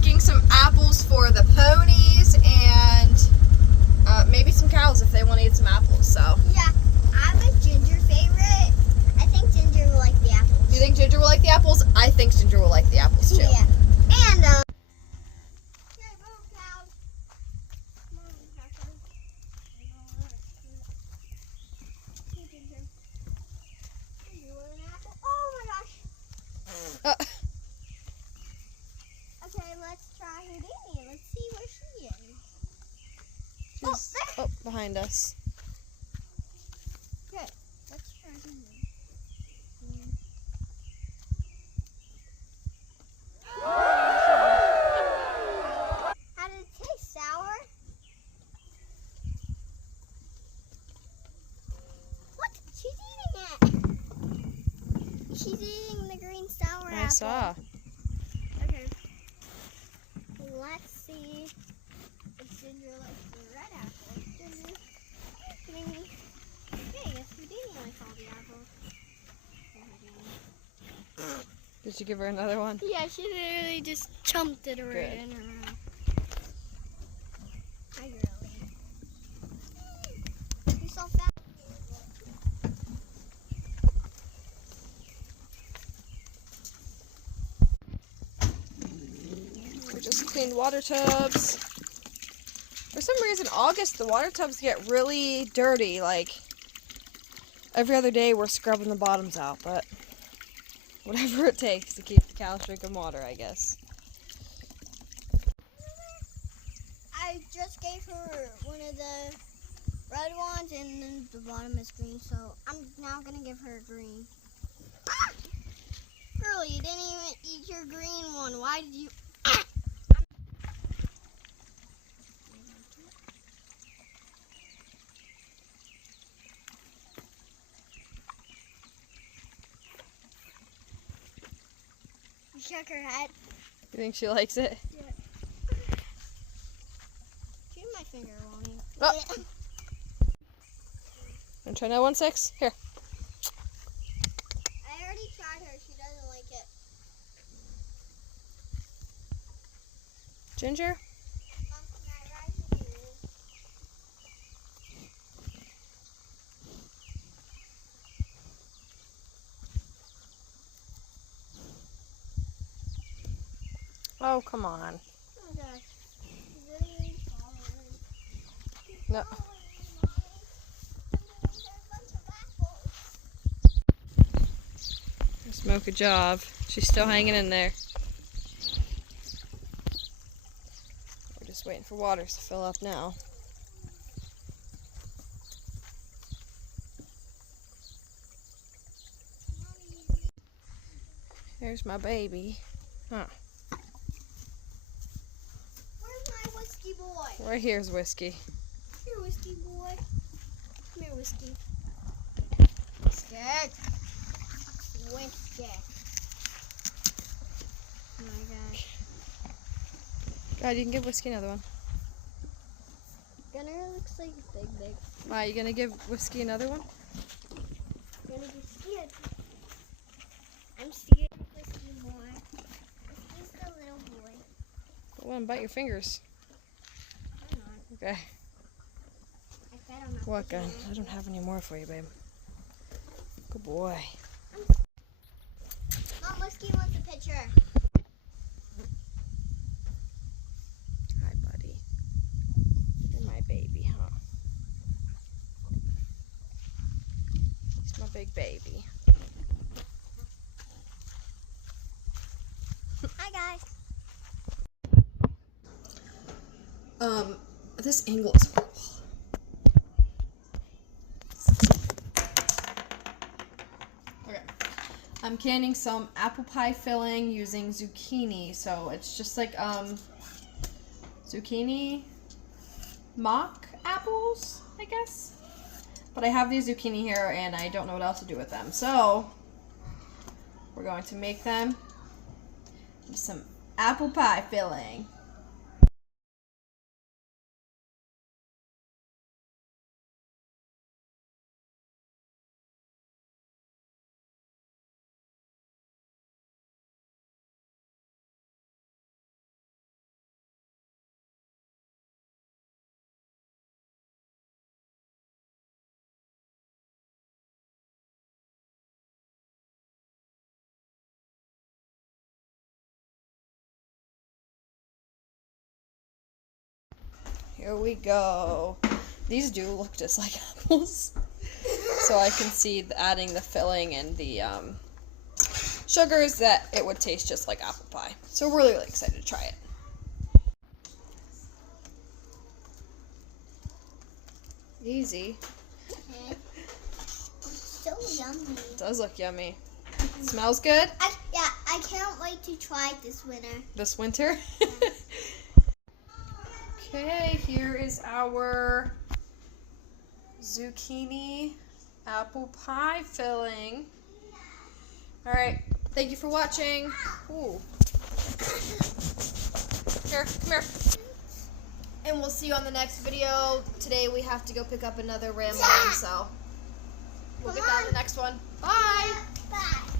picking some apples for the ponies and maybe some cows if they want to eat some apples. So yeah, I have a Ginger favorite. I think Ginger will like the apples. do you think Ginger will like the apples? I think Ginger will like the apples too. Yeah. And okay, move, cows. Come on, cows. Hey, Ginger. You want an apple? Oh my gosh. Uh, Okay, let's try Houdini. Let's see where she is. she's behind us. Okay, let's try Houdini. How did it taste? Sour? What? She's eating it. She's eating the green sour apple. I saw. Okay. Let's see if Ginger likes the red apple. Ginger, maybe. Okay, I guess Houdini likes all the apples. Did you give her another one? Yeah, she literally just chumped it right Good. in her mouth. Hi, girlie. You're so fat. We just cleaned water tubs. For some reason, August, the water tubs get really dirty. Like, every other day we're scrubbing the bottoms out, but whatever it takes to keep the cows drinking water, I guess. I just gave her one of the red ones, and then the bottom is green, so I'm now gonna give her green. Ah! Girl, you didn't even eat your green one. Why did you? Ah! She shook her head. You think she likes it? Yeah. Chew my finger, won't you? Oh. Wanna try now 1-6? Here. I already tried her. She doesn't like it. Ginger? Mom, can I ride with you? Oh, come on. Oh my gosh. She's literally following. She's No. following me, Mommy. I'm gonna eat a bunch of apples. Smoke a job. She's still hanging in there. We're just waiting for waters to fill up now. Mommy, Here's my baby. Huh. where's my whiskey boy? Right here's Whiskey. Here, whiskey boy. Come here, whiskey. Whiskey. Whiskey. Oh my gosh. God, you can give Whiskey another one. Gunner looks like big. Why, you gonna give Whiskey another one? Gonna be scared. I'm scared of whiskey more. Whiskey's the little boy. Go on, bite your fingers. I'm not. Okay. I fed him. What gun? I don't have any more for you, babe. Good boy. Mom, whiskey wants a picture. Hi, buddy. You're my baby, huh? He's my big baby. Hi, guys. This angle is horrible. Okay. I'm canning some apple pie filling using zucchini. So it's just like, zucchini mock apples, I guess. But I have these zucchini here and I don't know what else to do with them. So we're going to make them some apple pie filling. Here we go. These do look just like apples. So I can see adding the filling and the sugars that it would taste just like apple pie. So we're really excited to try it. Easy. Okay. So yummy. It does look yummy. Smells good? I can't wait to try it this winter. This winter? Okay, here is our zucchini apple pie filling. Alright, thank you for watching. Ooh. Here, come here. And we'll see you on the next video. Today we have to go pick up another ram lamb, so we'll get that in the next one. Bye! Bye.